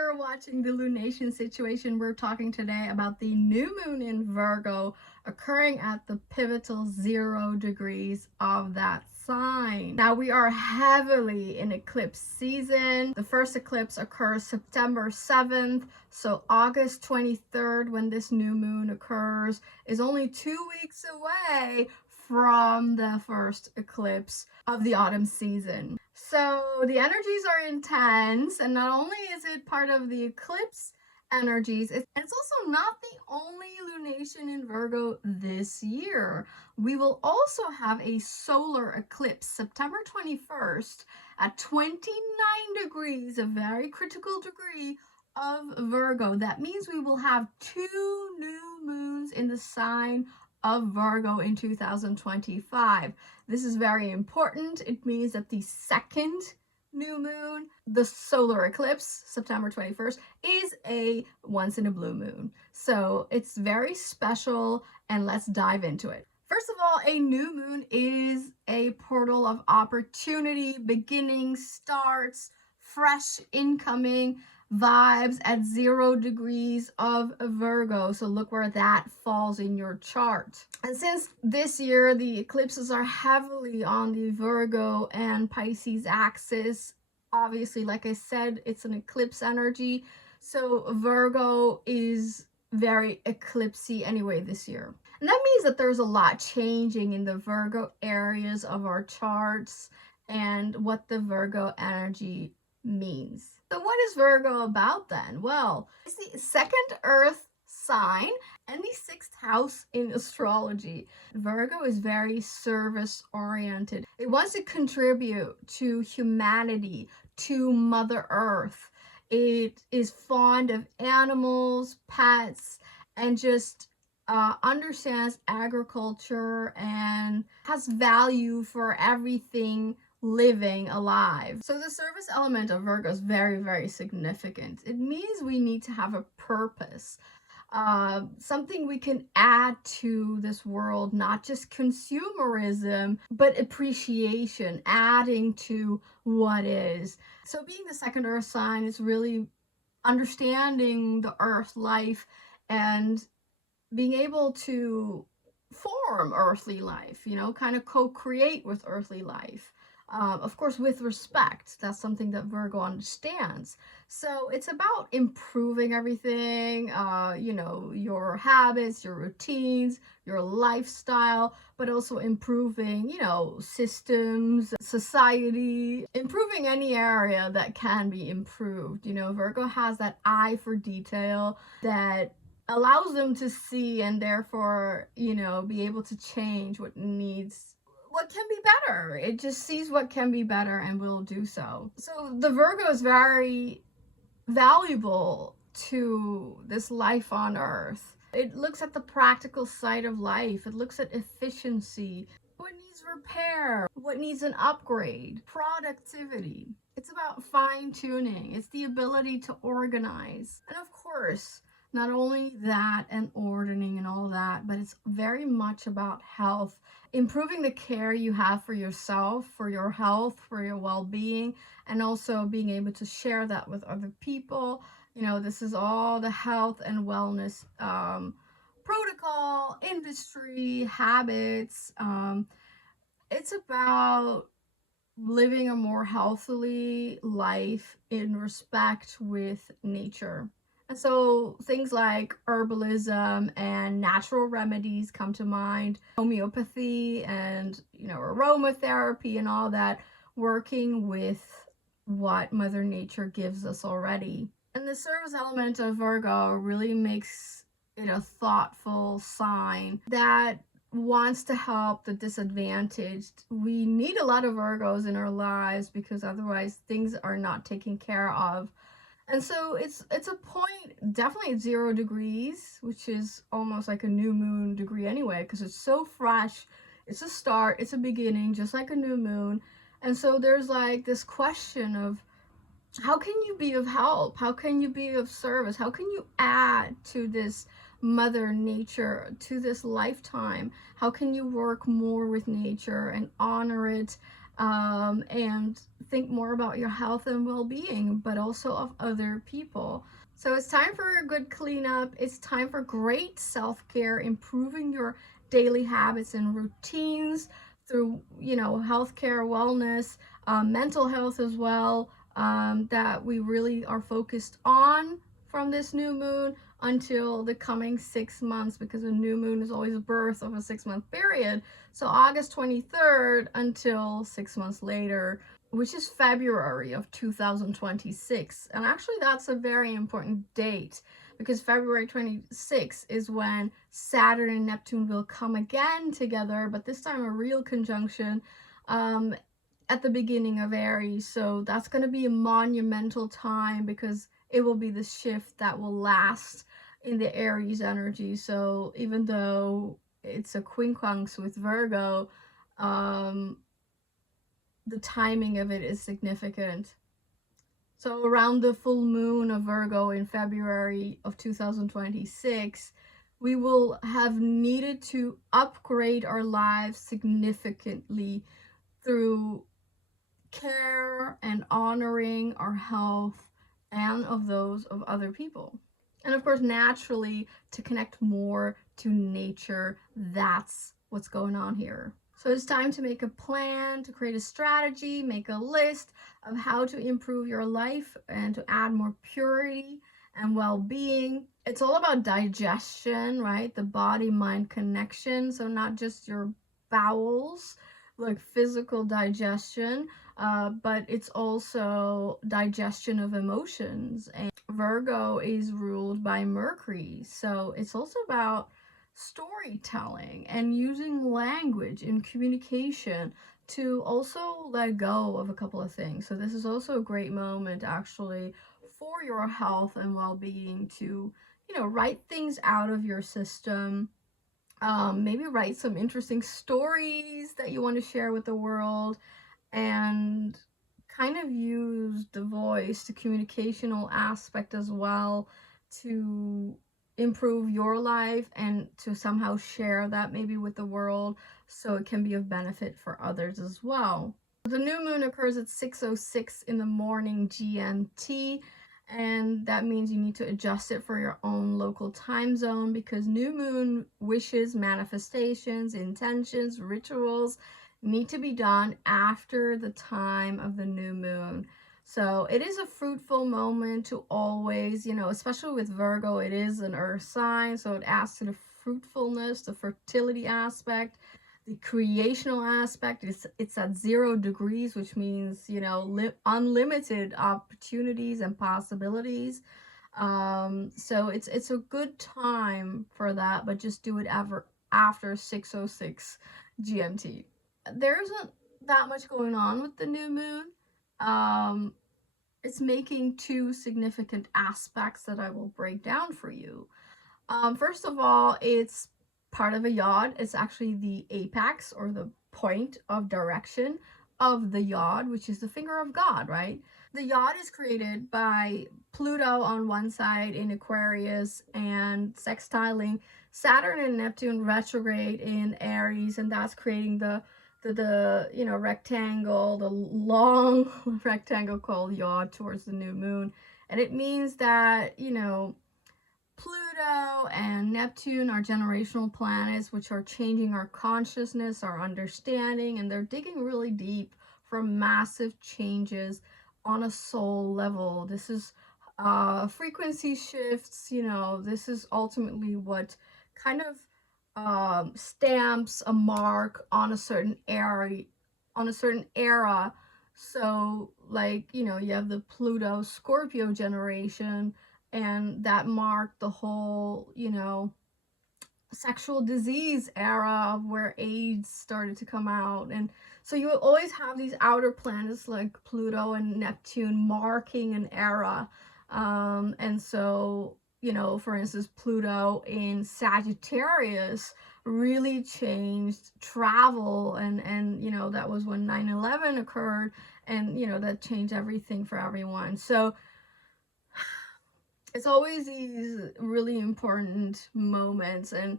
you're watching the Lunation situation. We're talking today about the new moon in Virgo occurring at the pivotal 0 degrees of that sign. Now we are heavily in eclipse season. The first eclipse occurs September 7th, so August 23rd, when this new moon occurs, is only 2 weeks away from the first eclipse of the autumn season. So the energies are intense, and not only is it part of the eclipse energies, it's also not the only lunation in Virgo this year. We will also have a solar eclipse September 21st at 29 degrees, a very critical degree of Virgo. That means we will have 2 new moons in the sign of Virgo in 2025. This is very important. It means that the second new moon, the solar eclipse, September 21st, is a once in a blue moon. So it's very special, and let's dive into it. First of all, a new moon is a portal of opportunity, beginning, starts, fresh incoming vibes at 0 degrees of Virgo. So look where that falls in your chart. And since this year the eclipses are heavily on the Virgo and Pisces axis, obviously, like I said, it's an eclipse energy. So Virgo is very eclipsy anyway this year. And that means that there's a lot changing in the Virgo areas of our charts and what the Virgo energy means. So what is Virgo about then? Well, it's the second earth sign and the 6th house in astrology. Virgo is very service oriented. It wants to contribute to humanity, to Mother Earth. It is fond of animals, pets, and just understands agriculture and has value for everything living alive. So the service element of Virgo is very, very significant. It means we need to have a purpose, something we can add to this world, not just consumerism, but appreciation, adding to what is. So being the second earth sign is really understanding the earth life and being able to form earthly life, you know, kind of co-create with earthly life. Of course, with respect. That's something that Virgo understands. So it's about improving everything, you know, your habits, your routines, your lifestyle, but also improving, you know, systems, society, improving any area that can be improved. You know, Virgo has that eye for detail that allows them to see and therefore, you know, be able to change what can be better. It just sees what can be better and will do so. So the Virgo is very valuable to this life on earth. It looks at the practical side of life. It looks at efficiency, what needs repair, what needs an upgrade, productivity. It's about fine-tuning. It's the ability to organize. And of course, not only that and ordering and all that, but it's very much about health, improving the care you have for yourself, for your health, for your well-being, and also being able to share that with other people. You know, this is all the health and wellness protocol, industry, habits. It's about living a more healthily life in respect with nature. And so things like herbalism and natural remedies come to mind, homeopathy and, you know, aromatherapy and all that, working with what Mother Nature gives us already. And the service element of Virgo really makes it a thoughtful sign that wants to help the disadvantaged. We need a lot of Virgos in our lives because otherwise things are not taken care of. And so it's a point, definitely at 0 degrees, which is almost like a new moon degree anyway, because it's so fresh. It's a start, it's a beginning, just like a new moon. And so there's like this question of, how can you be of help? How can you be of service? How can you add to this Mother Nature, to this lifetime? How can you work more with nature and honor it and think more about your health and well-being, but also of other people. So it's time for a good cleanup. It's time for great self-care, improving your daily habits and routines through, healthcare, wellness, mental health as well, that we really are focused on from this new moon until the coming 6 months, because a new moon is always a birth of a 6-month period. So August 23rd until 6 months later, which is February of 2026. And actually that's a very important date, because February 26th is when Saturn and Neptune will come again together, but this time a real conjunction at the beginning of Aries. So that's going to be a monumental time, because it will be the shift that will last in the Aries energy. So even though it's a quincunx with Virgo, the timing of it is significant. So around the full moon of Virgo in February of 2026, we will have needed to upgrade our lives significantly through care and honoring our health and of those of other people. And of course, naturally, to connect more to nature. That's what's going on here. So it's time to make a plan, to create a strategy, make a list of how to improve your life and to add more purity and well-being. It's all about digestion, right? The body-mind connection. So not just your bowels, like physical digestion, but it's also digestion of emotions. And Virgo is ruled by Mercury, so it's also about storytelling and using language in communication to also let go of a couple of things. So this is also a great moment actually for your health and well-being to, write things out of your system. Maybe write some interesting stories that you want to share with the world, and kind of use the voice, the communicational aspect as well, to improve your life and to somehow share that maybe with the world, so it can be of benefit for others as well. The new moon occurs at 6:06 in the morning GMT, and that means you need to adjust it for your own local time zone, because new moon wishes, manifestations, intentions, rituals need to be done after the time of the new moon. So it is a fruitful moment to always, especially with Virgo, it is an earth sign, so it adds to the fruitfulness, the fertility aspect, the creational aspect. It's at 0 degrees, which means, unlimited opportunities and possibilities. So it's a good time for that, but just do it after 6:06 GMT. There isn't that much going on with the new moon. It's making 2 significant aspects that I will break down for you. First of all, it's part of a yacht. It's actually the apex, or the point of direction of the yacht, which is the finger of God, right? The yacht is created by Pluto on one side in Aquarius and sextiling Saturn and Neptune retrograde in Aries, and that's creating the rectangle, the long rectangle called yacht towards the new moon. And it means that, Pluto and Neptune are generational planets, which are changing our consciousness, our understanding, and they're digging really deep for massive changes on a soul level. This is frequency shifts, this is ultimately what kind of stamps a mark on a certain era. So like, you have the Pluto Scorpio generation, and that marked the whole, sexual disease era of where AIDS started to come out. And so you always have these outer planets like Pluto and Neptune marking an era. And so, for instance, Pluto in Sagittarius really changed travel, and that was when 9/11 occurred, and that changed everything for everyone. So it's always these really important moments, and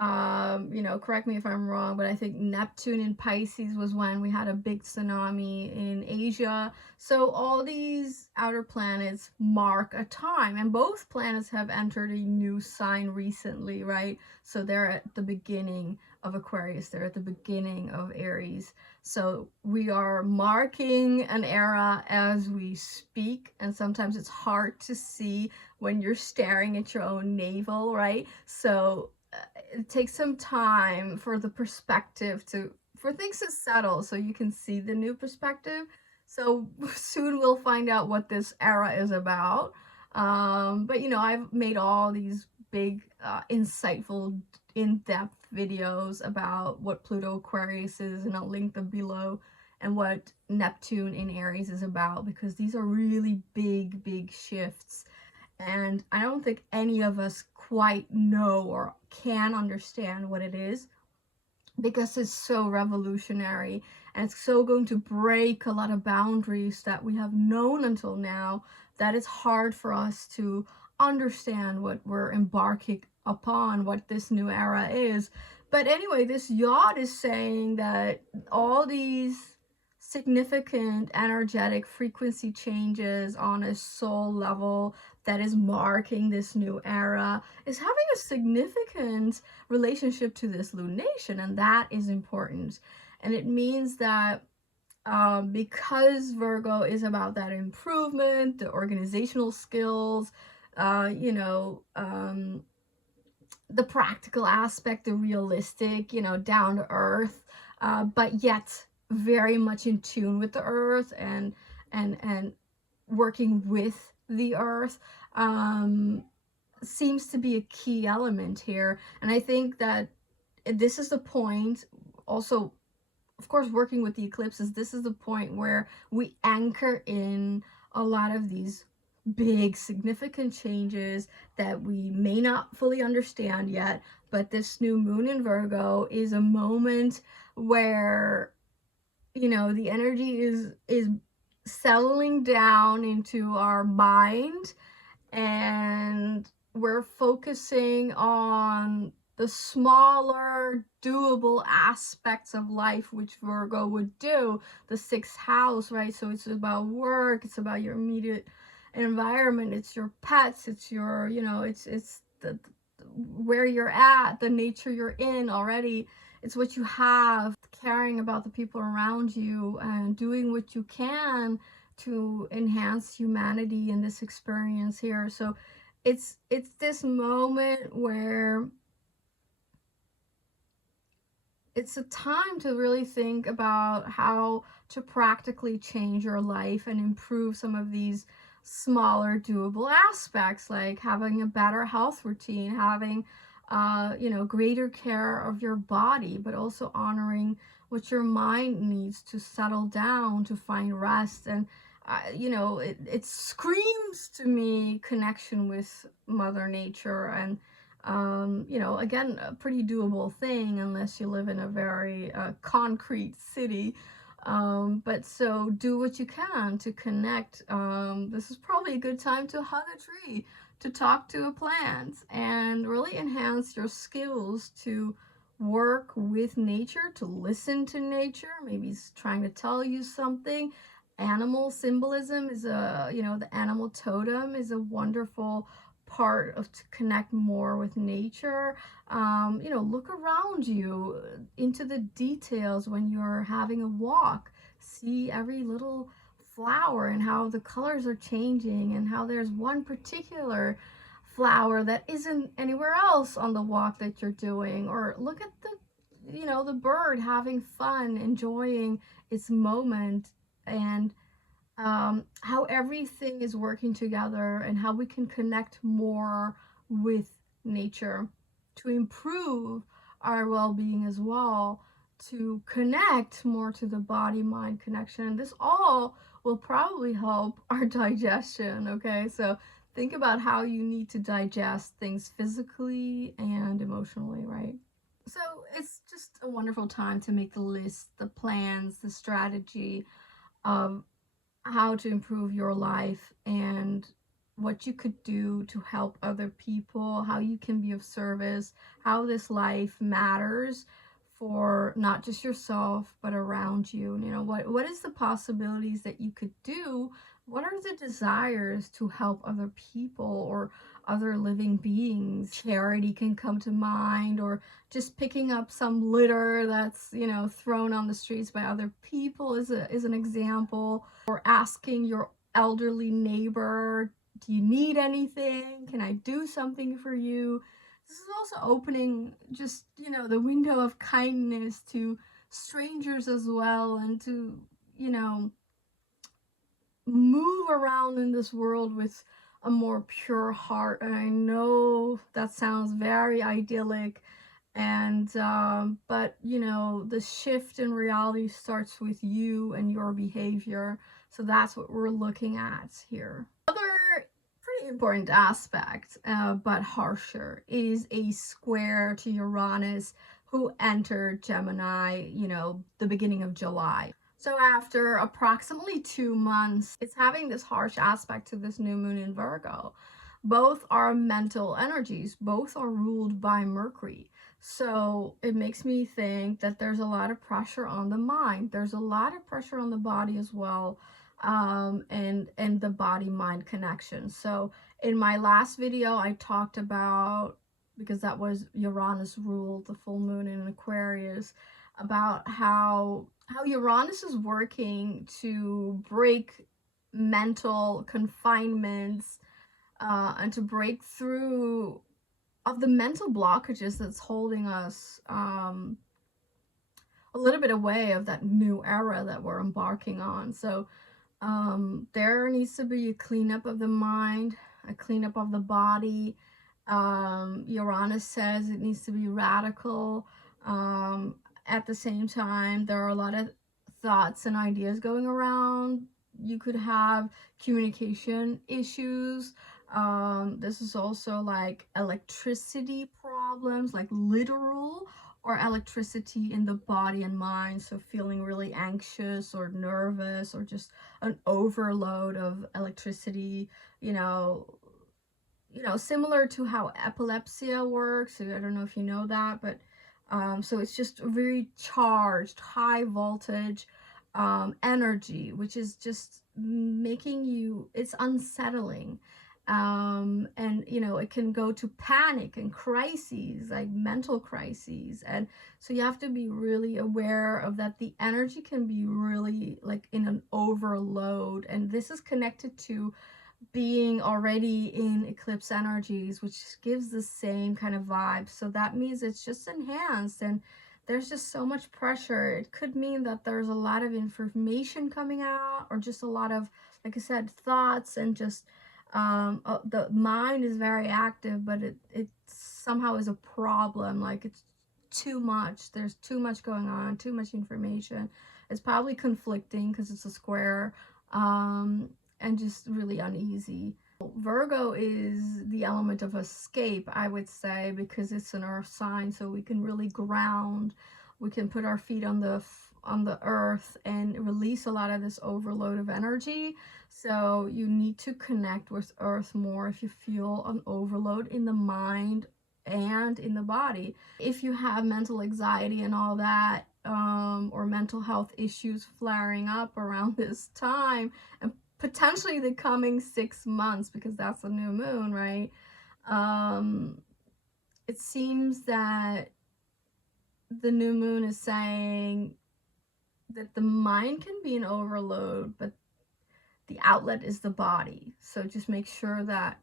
You know, correct me if I'm wrong, but I think Neptune in Pisces was when we had a big tsunami in Asia. So all these outer planets mark a time, and both planets have entered a new sign recently, right? So they're at the beginning of Aquarius, they're at the beginning of Aries. So we are marking an era as we speak, and sometimes it's hard to see when you're staring at your own navel, right? So it takes some time for the perspective for things to settle so you can see the new perspective. So soon we'll find out what this era is about. But you know, I've made all these big, insightful, in-depth videos about what Pluto Aquarius is, and I'll link them below, and what Neptune in Aries is about, because these are really big shifts. And I don't think any of us quite know or can understand what it is, because it's so revolutionary, and it's so going to break a lot of boundaries that we have known until now, that it's hard for us to understand what we're embarking upon, what this new era is. But anyway, this yacht is saying that all these significant energetic frequency changes on a soul level that is marking this new era is having a significant relationship to this lunation, and that is important. And it means that because Virgo is about that improvement, the organizational skills, you know, the practical aspect, the realistic, you know, down to earth, but yet very much in tune with the earth, and working with the earth, seems to be a key element here. And I think that this is the point also, of course, working with the eclipses, this is the point where we anchor in a lot of these big significant changes that we may not fully understand yet. But this new moon in Virgo is a moment where, you know, the energy is settling down into our mind, and we're focusing on the smaller doable aspects of life, which Virgo would do, the sixth house, right? So it's about work, it's about your immediate environment, it's your pets, it's your, you know, it's the where you're at, the nature you're in already, it's what you have, caring about the people around you, and doing what you can to enhance humanity in this experience here. So it's this moment where it's a time to really think about how to practically change your life and improve some of these smaller doable aspects, like having a better health routine, having you know, greater care of your body, but also honoring what your mind needs to settle down, to find rest. And you know, it screams to me connection with Mother Nature, and you know, again, a pretty doable thing unless you live in a very concrete city. But so do what you can to connect. This is probably a good time to hug a tree, to talk to a plant, and really enhance your skills to work with nature, to listen to nature. Maybe it's trying to tell you something. Animal symbolism is a, you know, the animal totem is a wonderful part of to connect more with nature. You know, look around you into the details when you're having a walk. See every little flower and how the colors are changing, and how there's one particular flower that isn't anywhere else on the walk that you're doing. Or look at the, you know, the bird having fun, enjoying its moment, and how everything is working together, and how we can connect more with nature to improve our well-being as well, to connect more to the body-mind connection. And this all will probably help our digestion, okay? So think about how you need to digest things physically and emotionally, right? So it's just a wonderful time to make the list, the plans, the strategy of how to improve your life, and what you could do to help other people, how you can be of service, how this life matters for not just yourself but around you. You know, what is the possibilities that you could do? What are the desires to help other people or other living beings? Charity can come to mind, or just picking up some litter that's, you know, thrown on the streets by other people is an example, or asking your elderly neighbor, do you need anything? Can I do something for you? This is also opening just, you know, the window of kindness to strangers as well, and to, you know, move around in this world with a more pure heart. And I know that sounds very idyllic, and but you know, the shift in reality starts with you and your behavior. So that's what we're looking at here. Other pretty important aspect, but harsher, is a square to Uranus, who entered Gemini, you know, the beginning of July. So after approximately 2 months, it's having this harsh aspect to this new moon in Virgo. Both are mental energies, both are ruled by Mercury. So it makes me think that there's a lot of pressure on the mind. There's a lot of pressure on the body as well, and the body-mind connection. So in my last video, I talked about, because that was Uranus ruled, the full moon in Aquarius, about how Uranus is working to break mental confinements, and to break through of the mental blockages that's holding us a little bit away of that new era that we're embarking on. So there needs to be a cleanup of the mind, a cleanup of the body. Uranus says it needs to be radical. At the same time, there are a lot of thoughts and ideas going around. You could have communication issues. This is also like electricity problems, like literal or electricity in the body and mind. So feeling really anxious or nervous, or just an overload of electricity, you know, similar to how epilepsy works. I don't know if you know that, but so it's just a very charged, high voltage energy, which is just making you, it's unsettling. And you know, it can go to panic and crises, like mental crises. And so you have to be really aware of that. The energy can be really like in an overload, and this is connected to being already in eclipse energies, which gives the same kind of vibe. So that means it's just enhanced, and there's just so much pressure. It could mean that there's a lot of information coming out, or just a lot of, like I said, thoughts, and just the mind is very active, but it somehow is a problem. Like it's too much. There's too much going on, too much information. It's probably conflicting because it's a square. And just really uneasy. Virgo is the element of escape, I would say, because it's an earth sign, so we can really ground. We can put our feet on the earth and release a lot of this overload of energy. So you need to connect with earth more if you feel an overload in the mind and in the body. If you have mental anxiety and all that, or mental health issues flaring up around this time, and potentially the coming 6 months, because that's the new moon, right? It seems that the new moon is saying that the mind can be an overload, but the outlet is the body. So just make sure that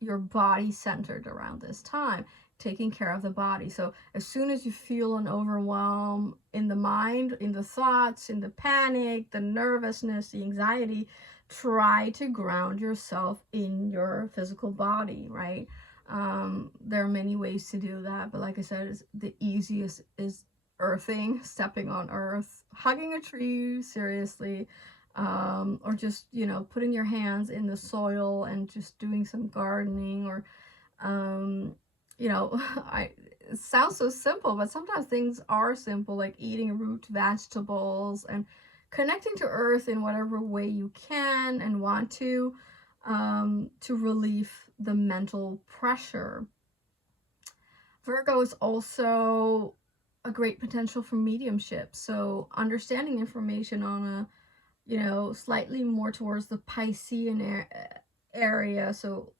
your body's centered around this time, taking care of the body. So as soon as you feel an overwhelm in the mind, in the thoughts, in the panic, the nervousness, the anxiety, try to ground yourself in your physical body, right? There are many ways to do that, but like I said, the easiest is earthing, stepping on earth, hugging a tree, seriously, or just, you know, putting your hands in the soil and just doing some gardening, or, you know, it sounds so simple, but sometimes things are simple, like eating root vegetables and connecting to earth in whatever way you can and want to. to relieve the mental pressure. Virgo is also a great potential for mediumship. So understanding information on a, you know, slightly more towards the Piscean area. So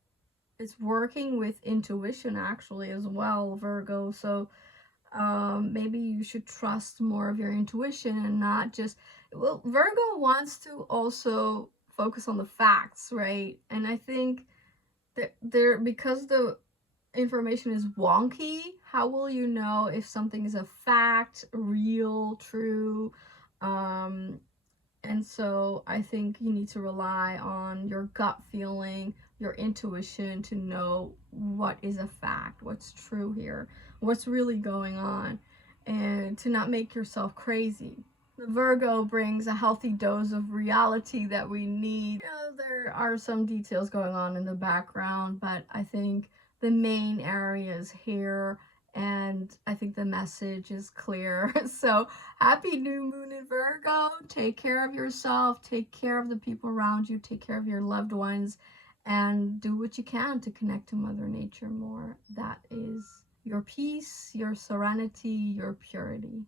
it's working with intuition actually as well, Virgo. So maybe you should trust more of your intuition and not just, well, Virgo wants to also focus on the facts, right? And I think that there, because the information is wonky, how will you know if something is a fact, real, true? And so I think you need to rely on your gut feeling, your intuition to know what is a fact, what's true here, what's really going on, and to not make yourself crazy. The Virgo brings a healthy dose of reality that we need. You know, there are some details going on in the background, but I think the main areas here, and I think the message is clear. So happy new moon in Virgo. Take care of yourself, take care of the people around you, take care of your loved ones, and do what you can to connect to Mother Nature more. That is your peace, your serenity, your purity.